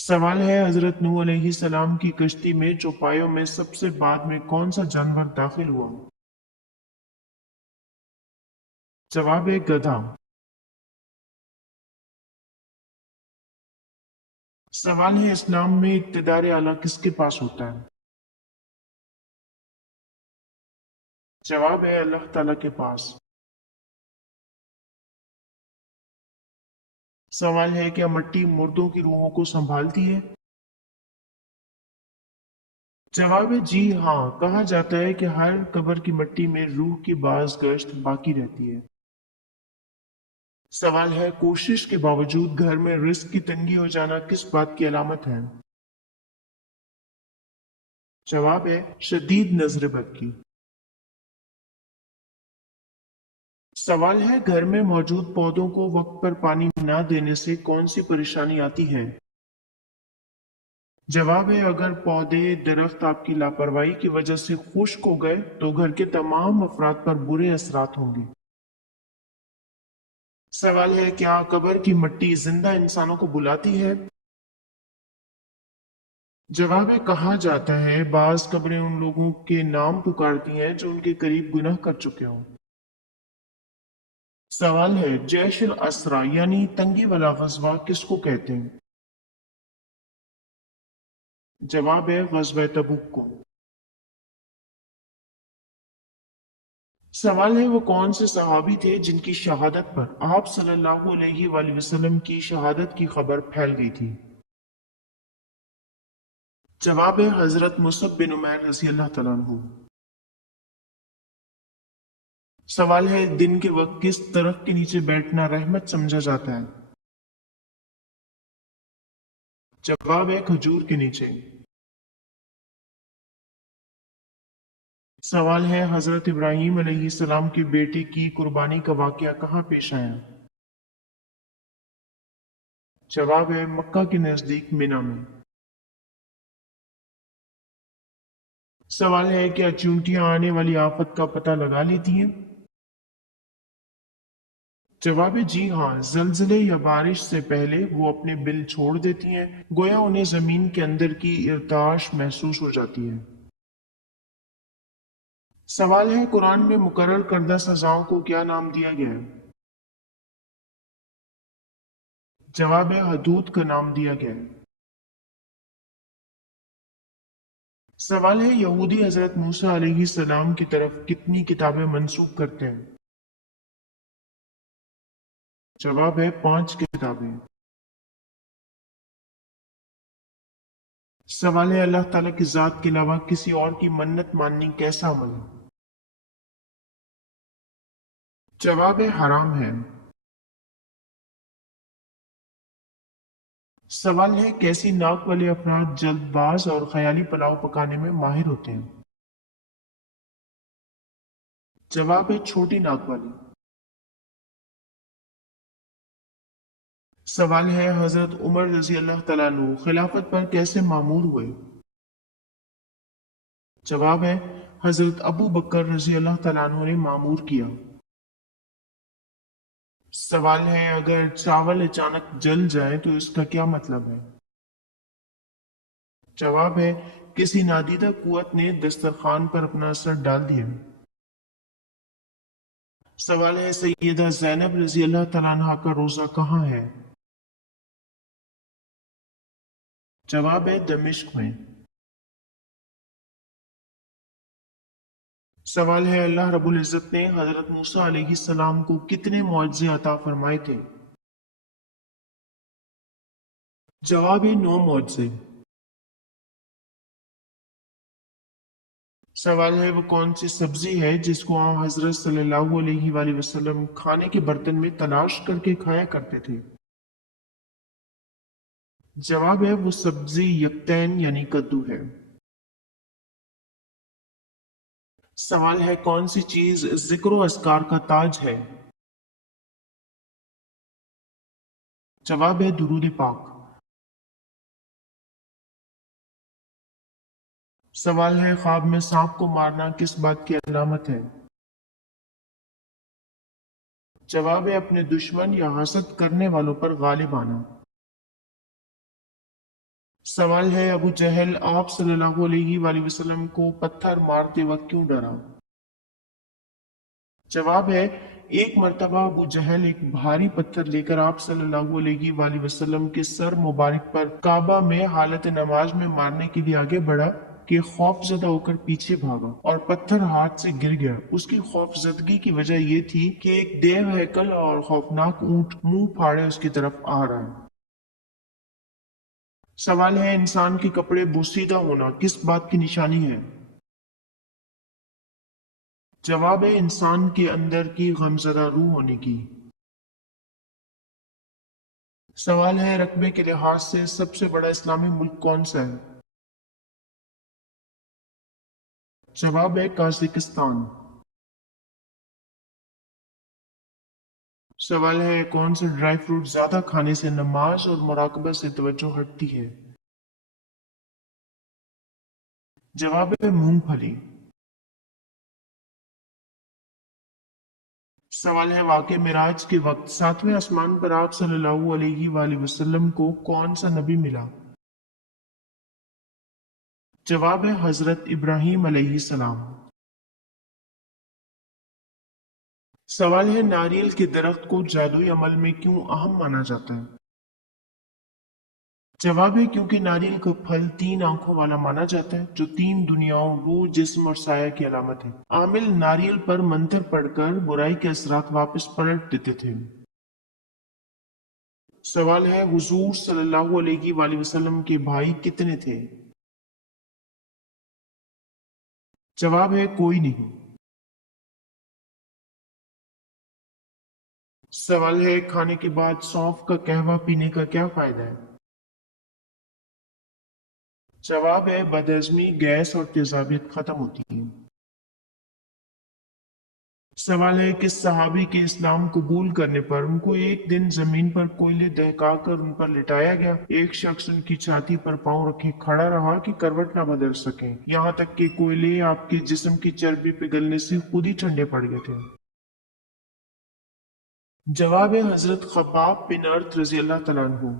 सवाल है, हजरत नूह अलैहिस्सलाम की कश्ती में चौपायों में सबसे बाद में कौन सा जानवर दाखिल हुआ? जवाब है गधा। सवाल है, इस्लाम में इक्तिदार आला किसके पास होता है? जवाब है अल्लाह ताला के पास। सवाल है, क्या मिट्टी मुर्दों की रूहों को संभालती है? जवाब है जी हाँ, कहा जाता है कि हर कब्र की मिट्टी में रूह की बाज गश्त बाकी रहती है। सवाल है, कोशिश के बावजूद घर में रिस्क की तंगी हो जाना किस बात की अलामत है? जवाब है शदीद नजर बद की। सवाल है, घर में मौजूद पौधों को वक्त पर पानी न देने से कौन सी परेशानी आती है? जवाब है, अगर पौधे दरख्त आपकी लापरवाही की वजह से खुश्क हो गए तो घर के तमाम अफराद पर बुरे असरात होंगे। सवाल है, क्या कब्र की मिट्टी जिंदा इंसानों को बुलाती है? जवाब है, कहा जाता है बाज कब्रें उन लोगों के नाम पुकारती हैं जो उनके करीब गुनाह कर चुके हों। सवाल है, जैश अल असरा यानी तंगी वाला गजवा किसको कहते हैं? जवाब है गजवा तबूक को। सवाल है, वो कौन से सहाबी थे जिनकी शहादत पर आप सल्लल्लाहु अलैहि वसल्लम की शहादत की खबर फैल गई थी? जवाब है हजरत मुसब बिन उमैर रजी अल्लाह तआला अन्हु। सवाल है, दिन के वक्त किस दरख्त के नीचे बैठना रहमत समझा जाता है? जवाब है खजूर के नीचे। सवाल है, हजरत इब्राहीम अलैहिस्सलाम की बेटी की कुर्बानी का वाकया कहाँ पेश आया? जवाब है मक्का के नजदीक मिना में। सवाल है, क्या चींटियां आने वाली आफत का पता लगा लेती हैं? जवाब है जी हाँ, जलजले या बारिश से पहले वो अपने बिल छोड़ देती हैं, गोया उन्हें जमीन के अंदर की इर्ताश महसूस हो जाती है। सवाल है, कुरान में मुकर्रर करदा सजाओं को क्या नाम दिया गया है? जवाब है हदूद का नाम दिया गया है। सवाल है, यहूदी हजरत मूसा अलैहिस्सलाम की तरफ कितनी किताबें मंसूब करते हैं? जवाब है 5 किताबें। सवाल है, अल्लाह ताला की जात के अलावा किसी और की मन्नत माननी कैसा अमल है? जवाब है हराम है। सवाल है, कैसी नाक वाले अफराद जल्दबाज और ख्याली पुलाव पकाने में माहिर होते हैं? जवाब है छोटी नाक वाली। सवाल है, हजरत उमर रजी अल्लाह तआला अन्हु खिलाफत पर कैसे मामूर हुए? जवाब है हजरत अबू बकर रजी अल्लाह तआला अन्हु ने मामूर किया। सवाल है, अगर चावल अचानक जल जाए तो इसका क्या मतलब है? जवाब है किसी नादीदा कुव्वत ने दस्तरखान पर अपना असर डाल दिया। सवाल है, सैयदा जैनब रजी अल्लाह तआला अन्हा का रोजा कहाँ है? जवाब है दमिश्क में। सवाल है, अल्लाह रब्बुल इज्जत ने हजरत मूसा अलैहिस्सलाम को कितने मुआवजे अता फरमाए थे? जवाब है 9 मुआवजे। सवाल है, वो कौन सी सब्जी है जिसको आप हजरत सल्लल्लाहु अलैहि वसल्लम खाने के बर्तन में तलाश करके खाया करते थे? जवाब है वो सब्जी यक्तैन यानी कद्दू है। सवाल है, कौन सी चीज जिक्र अस्कार का ताज है? जवाब है दुरूद पाक। सवाल है, ख्वाब में सांप को मारना किस बात की अलामत है? जवाब है अपने दुश्मन या हसद करने वालों पर गालिब आना। سوال ہے ابو جہل آپ صلی اللہ علیہ وآلہ وسلم کو پتھر مارتے وقت کیوں ڈرا؟ جواب ہے ایک مرتبہ ابو جہل ایک بھاری پتھر لے کر آپ صلی اللہ علیہ وآلہ وسلم کے سر مبارک پر کعبہ میں حالت نماز میں مارنے کے لیے آگے بڑھا کہ خوف زدہ ہو کر پیچھے بھاگا اور پتھر ہاتھ سے گر گیا۔ اس کی خوف زدگی کی وجہ یہ تھی کہ ایک دیو ہیکل اور خوفناک اونٹ منہ پھاڑے اس کی طرف آ رہا ہے۔ سوال ہے انسان کے کپڑے بوسیدہ ہونا کس بات کی نشانی ہے؟ جواب ہے انسان کے اندر کی غمزدہ روح ہونے کی۔ سوال ہے رقبے کے لحاظ سے سب سے بڑا اسلامی ملک کون سا ہے؟ جواب ہے قازقستان۔ سوال ہے کون سے ڈرائی فروٹ زیادہ کھانے سے نماز اور مراقبہ سے توجہ ہٹتی ہے؟ جواب ہے مونگ پھلی۔ سوال ہے واقع معراج کے وقت ساتویں آسمان پر آپ صلی اللہ علیہ وآلہ وسلم کو کون سا نبی ملا؟ جواب ہے حضرت ابراہیم علیہ السلام۔ سوال ہے ناریل کے درخت کو جادوئی عمل میں کیوں اہم مانا جاتا ہے؟ جواب ہے کیونکہ ناریل کا پھل تین آنکھوں والا مانا جاتا ہے جو تین دنیاؤں روح جسم اور سایہ کی علامت ہے۔ عامل ناریل پر منتر پڑھ کر برائی کے اثرات واپس پلٹ دیتے تھے۔ سوال ہے حضور صلی اللہ علیہ وآلہ وسلم کے بھائی کتنے تھے؟ جواب ہے کوئی نہیں۔ سوال ہے کھانے کے بعد سونف کا قہوہ پینے کا کیا فائدہ ہے؟ جواب ہے بدہضمی گیس اور تیزابیت ختم ہوتی ہے۔ سوال ہے کس صحابی کے اسلام قبول کرنے پر ان کو ایک دن زمین پر کوئلے دہکا کر ان پر لٹایا گیا؟ ایک شخص ان کی چھاتی پر پاؤں رکھے کھڑا رہا کہ کروٹ نہ بدل سکیں، یہاں تک کہ کوئلے آپ کے جسم کی چربی پگھلنے سے خود ہی ٹھنڈے پڑ گئے تھے۔ جواب ہے حضرت خباب بن ارت رضی اللہ تعالیٰ عنہ۔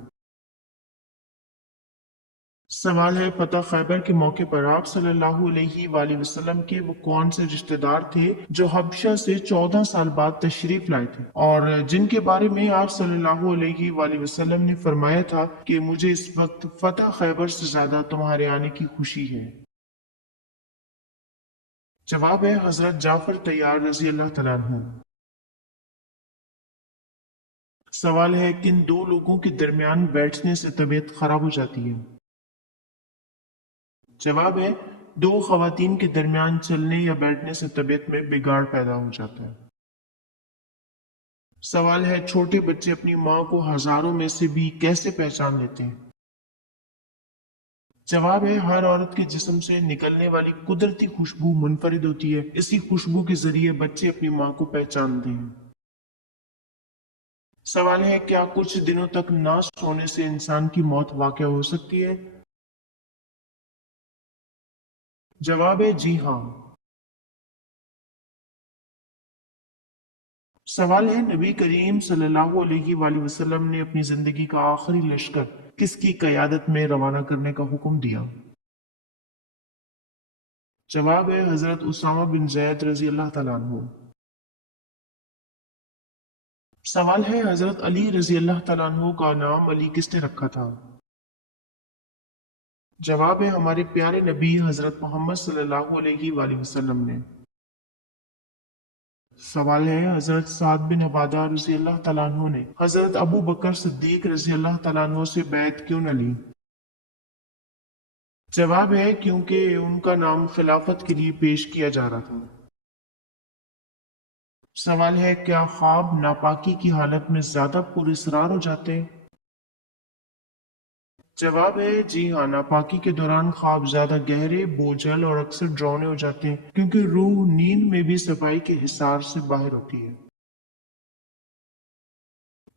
سوال ہے فتح خیبر کے موقع پر آپ صلی اللہ علیہ وآلہ وسلم کے وہ کون سے رشتہ دار تھے جو حبشہ سے 14 سال بعد تشریف لائے تھے اور جن کے بارے میں آپ صلی اللہ علیہ وآلہ وسلم نے فرمایا تھا کہ مجھے اس وقت فتح خیبر سے زیادہ تمہارے آنے کی خوشی ہے؟ جواب ہے حضرت جعفر طیار رضی اللہ تعالیٰ عنہ۔ سوال ہے کن دو لوگوں کے درمیان بیٹھنے سے طبیعت خراب ہو جاتی ہے؟ جواب ہے دو خواتین کے درمیان چلنے یا بیٹھنے سے طبیعت میں بگاڑ پیدا ہو جاتا ہے۔ سوال ہے چھوٹے بچے اپنی ماں کو ہزاروں میں سے بھی کیسے پہچان لیتے ہیں؟ جواب ہے ہر عورت کے جسم سے نکلنے والی قدرتی خوشبو منفرد ہوتی ہے، اسی خوشبو کے ذریعے بچے اپنی ماں کو پہچانتے ہیں۔ سوال ہے کیا کچھ دنوں تک نہ سونے سے انسان کی موت واقع ہو سکتی ہے؟ جواب ہے جی ہاں۔ سوال ہے نبی کریم صلی اللہ علیہ وآلہ وسلم نے اپنی زندگی کا آخری لشکر کس کی قیادت میں روانہ کرنے کا حکم دیا؟ جواب ہے حضرت اسامہ بن زید رضی اللہ تعالیٰ عنہ۔ سوال ہے حضرت علی رضی اللہ تعالیٰ عنہ کا نام علی کس نے رکھا تھا؟ جواب ہے ہمارے پیارے نبی حضرت محمد صلی اللہ علیہ وآلہ وسلم نے۔ سوال ہے حضرت سعد بن عبادہ رضی اللہ تعالیٰ عنہ نے حضرت ابو بکر صدیق رضی اللہ تعالیٰ عنہ سے بیعت کیوں نہ لی؟ جواب ہے کیونکہ ان کا نام خلافت کے لیے پیش کیا جا رہا تھا۔ سوال ہے کیا خواب ناپاکی کی حالت میں زیادہ پر اسرار ہو جاتے ہیں؟ جواب ہے جی ہاں، ناپاکی کے دوران خواب زیادہ گہرے، بوجھل اور اکثر ڈراؤنے ہو جاتے ہیں کیونکہ روح نیند میں بھی صفائی کے حصار سے باہر ہوتی ہے۔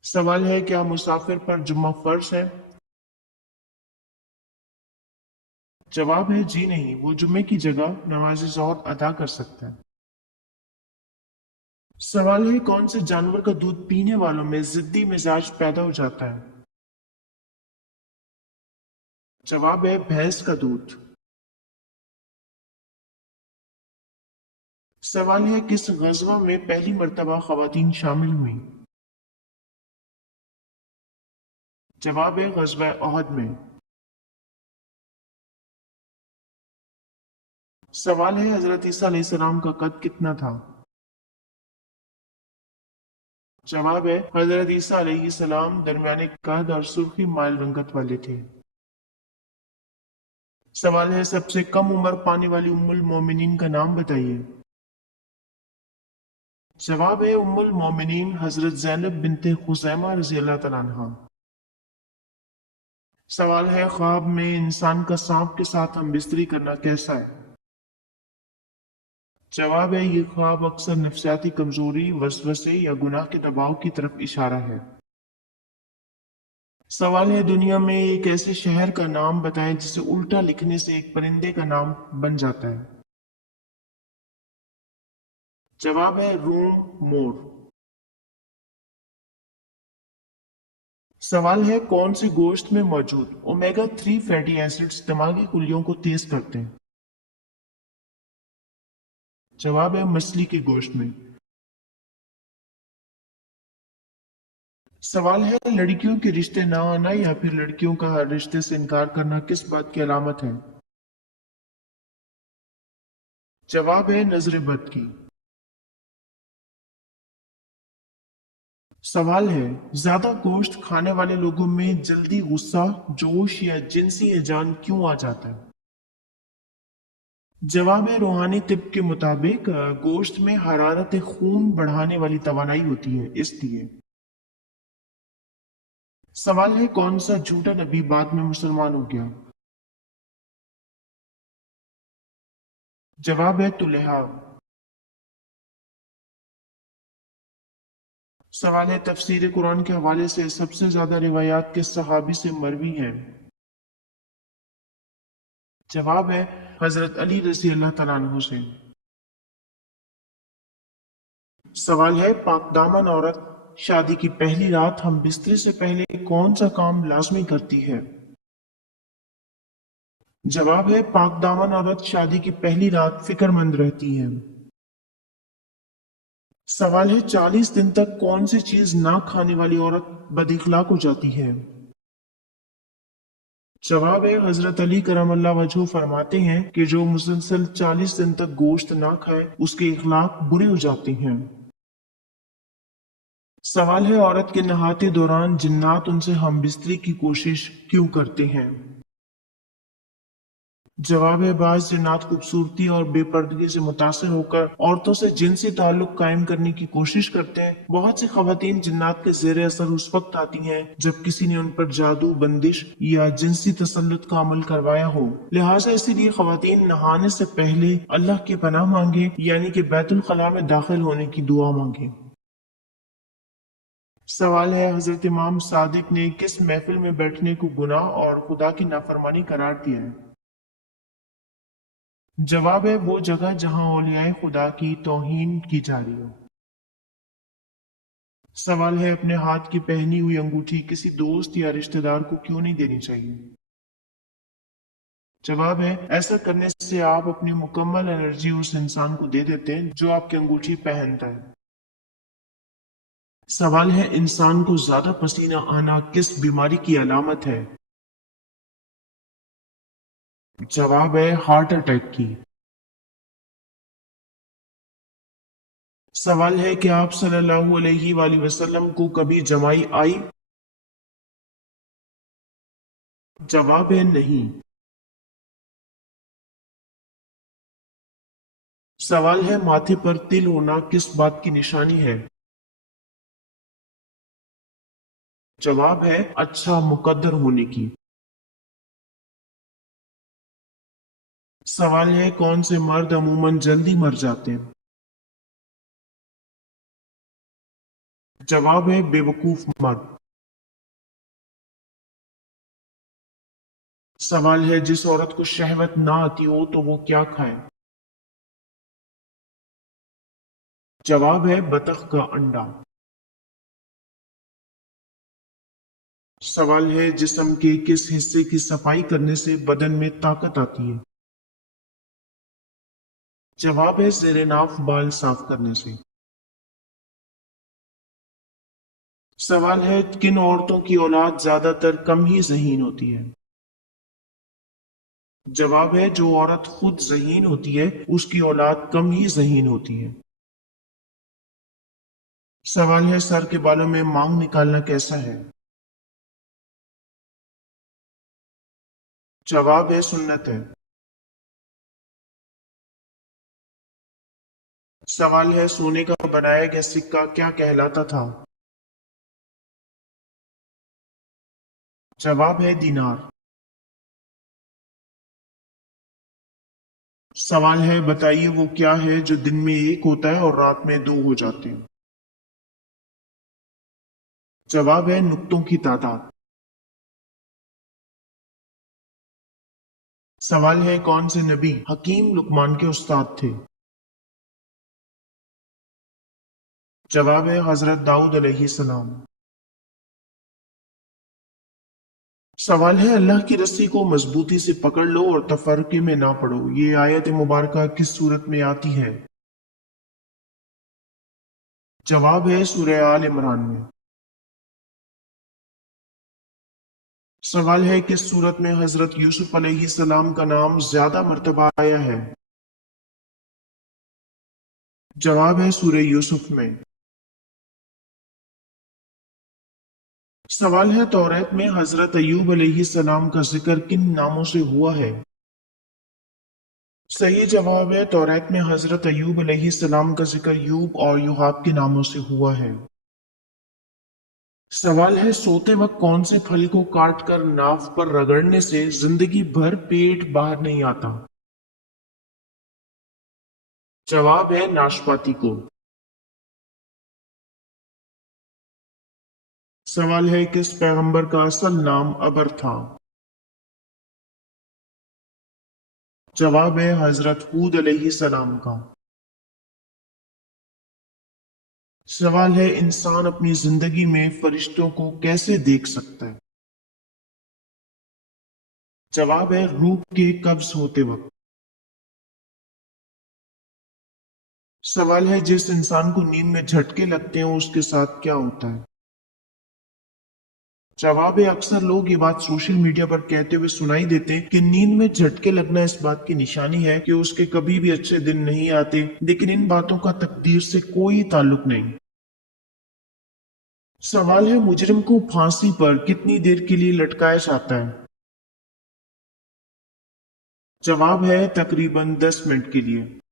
سوال ہے کیا مسافر پر جمعہ فرض ہے؟ جواب ہے جی نہیں، وہ جمعے کی جگہ نماز ظہر ادا کر سکتا ہے۔ سوال ہے کون سے جانور کا دودھ پینے والوں میں ضدی مزاج پیدا ہو جاتا ہے؟ जवाब है भैंस का दूध। सवाल है किस गज़वा में पहली मर्तबा खवातीन शामिल हुई। जवाब है गज़वा ओहद में। सवाल है हजरत ईसा अलैहिस्सलाम का कद कितना था। जवाब है हजरत ईसा अलैहिस्सलाम दरमियाने कद और सुर्खी माइल रंगत वाले थे। सवाल है सबसे कम उम्र पाने वाली उम्मुल मोमिनीन का नाम बताइए। जवाब है उम्मुल मोमिनीन हजरत ज़ैनब बिनते खुज़ैमा रज़ी अल्लाह तआला अन्हा। सवाल है ख्वाब में इंसान का सांप के साथ हम बिस्तरी करना कैसा है। जवाब है ये ख्वाब अक्सर नफ्सियाती कमजोरी वसवसे या गुनाह के दबाव की तरफ इशारा है। सवाल है दुनिया में एक ऐसे शहर का नाम बताएं जिसे उल्टा लिखने से एक परिंदे का नाम बन जाता है। जवाब है रूम मोर। सवाल है कौन से गोश्त में मौजूद ओमेगा 3 फैटी एसिड्स दिमागी खुलियों को तेज करते हैं। जवाब है मछली के गोश्त में। सवाल है लड़कियों के रिश्ते ना आना या फिर लड़कियों का रिश्ते से इनकार करना किस बात की अलामत है। जवाब है नजर बद की। सवाल है ज्यादा गोश्त खाने वाले लोगों में जल्दी गुस्सा जोश या जिनसी हिजान क्यों आ जाता है। जवाब है रूहानी तिब के मुताबिक गोश्त में हरारत खून बढ़ाने वाली तवानाई होती है इसलिए। सवाल है कौन सा झूठा नबी बाद में मुसलमान हो गया। जवाब है तुलेहा। सवाल है तफसीर कुरान के हवाले से सबसे ज्यादा रिवायात किस सहाबी से मरवी हैं। जवाब है हजरत अली रजी अल्लाह तआला अन्हु से। सवाल है पाकदामन औरत शादी की पहली रात हम बिस्तरे से पहले कौन सा काम लाजमी करती है। जवाब है पाकदामन औरत शादी की पहली रात फिक्रमंद रहती है। सवाल है 40 दिन तक कौन सी चीज ना खाने वाली औरत बदइखलाक हो जाती है। जवाब है हजरत अली करमल्ला वजहू फरमाते हैं कि जो मुसलसल 40 दिन तक गोश्त ना खाए उसके इखलाक बुरे हो जाते हैं। सवाल है औरत के नहाते दौरान जिन्नात उनसे हमबिस्तरी की कोशिश क्यों करते हैं। जवाब है बाज जिन्नात खूबसूरती और बेपर्दगी से मुतासर होकर औरतों से जिनसी ताल्लुक कायम करने की कोशिश करते हैं। बहुत सी खवातीन जिन्नात के जेर असर उस वक्त आती हैं जब किसी ने उन पर जादू बंदिश या जिनसी तसल्लुत का अमल करवाया हो। लिहाजा इसीलिए खवातीन नहाने से पहले अल्लाह की पनाह मांगे यानी कि बैतुल खला में दाखिल होने की दुआ मांगे। सवाल है हजरत इमाम सादिक ने किस महफिल में बैठने को गुनाह और खुदा की नाफरमानी करार दिया है। जवाब है वो जगह जहां औलियाए खुदा की तौहीन की जा रही हो। सवाल है अपने हाथ की पहनी हुई अंगूठी किसी दोस्त या रिश्तेदार को क्यों नहीं देनी चाहिए। जवाब है ऐसा करने से आप अपनी मुकम्मल एनर्जी उस इंसान को दे देते हैं जो आपकी अंगूठी पहनता है। सवाल है इंसान को ज्यादा पसीना आना किस बीमारी की अलामत है। जवाब है हार्ट अटैक की। सवाल है कि आप सल्लल्लाहु अलैहि वसल्लम को कभी जमाई आई। जवाब है नहीं। सवाल है माथे पर तिल होना किस बात की निशानी है। जवाब है अच्छा मुकद्दर होने की। सवाल है कौन से मर्द अमूमन जल्दी मर जाते हैं। जवाब है बेवकूफ मर्द। सवाल है जिस औरत को शहवत ना आती हो तो वो क्या खाए। जवाब है बतख का अंडा। سوال ہے جسم کے کس حصے کی صفائی کرنے سے بدن میں طاقت آتی ہے؟ جواب ہے زیر ناف بال صاف کرنے سے۔ سوال ہے کن عورتوں کی اولاد زیادہ تر کم ہی ذہین ہوتی ہے؟ جواب ہے جو عورت خود ذہین ہوتی ہے اس کی اولاد کم ہی ذہین ہوتی ہے۔ سوال ہے سر کے بالوں میں مانگ نکالنا کیسا ہے؟ جواب ہے سنت ہے۔ سوال ہے سونے کا بنایا گیا سکہ کیا کہلاتا تھا؟ جواب ہے دینار۔ سوال ہے بتائیے وہ کیا ہے جو دن میں ایک ہوتا ہے اور رات میں دو ہو جاتے ہیں؟ جواب ہے نقطوں کی تعداد۔ سوال ہے کون سے نبی حکیم لقمان کے استاد تھے؟ جواب ہے حضرت داؤد علیہ السلام۔ سوال ہے اللہ کی رسی کو مضبوطی سے پکڑ لو اور تفرقے میں نہ پڑو، یہ آیت مبارکہ کس صورت میں آتی ہے؟ جواب ہے سورہ آل عمران میں۔ سوال ہے کس صورت میں حضرت یوسف علیہ السلام کا نام زیادہ مرتبہ آیا ہے؟ جواب ہے سورہ یوسف میں۔ سوال ہے توریت میں حضرت ایوب علیہ السلام کا ذکر کن ناموں سے ہوا ہے؟ صحیح جواب ہے توریت میں حضرت ایوب علیہ السلام کا ذکر یوب اور یوحاب کے ناموں سے ہوا ہے۔ سوال ہے سوتے وقت کون سے پھل کو کاٹ کر ناف پر رگڑنے سے زندگی بھر پیٹ باہر نہیں آتا؟ جواب ہے ناشپاتی کو۔ سوال ہے کس پیغمبر کا اصل نام ابر تھا؟ جواب ہے حضرت ہود علیہ السلام کا۔ سوال ہے انسان اپنی زندگی میں فرشتوں کو کیسے دیکھ سکتا ہے؟ جواب ہے روح کے قبض ہوتے وقت۔ سوال ہے جس انسان کو نیند میں جھٹکے لگتے ہیں اس کے ساتھ کیا ہوتا ہے؟ جواب ہے اکثر لوگ یہ بات سوشل میڈیا پر کہتے ہوئے سنائی دیتے ہیں کہ نیند میں جھٹکے لگنا اس بات کی نشانی ہے کہ اس کے کبھی بھی اچھے دن نہیں آتے، لیکن ان باتوں کا تقدیر سے کوئی تعلق نہیں۔ سوال ہے مجرم کو پھانسی پر کتنی دیر کے لیے لٹکایا جاتا ہے؟ جواب ہے تقریباً 10 منٹ کے لیے۔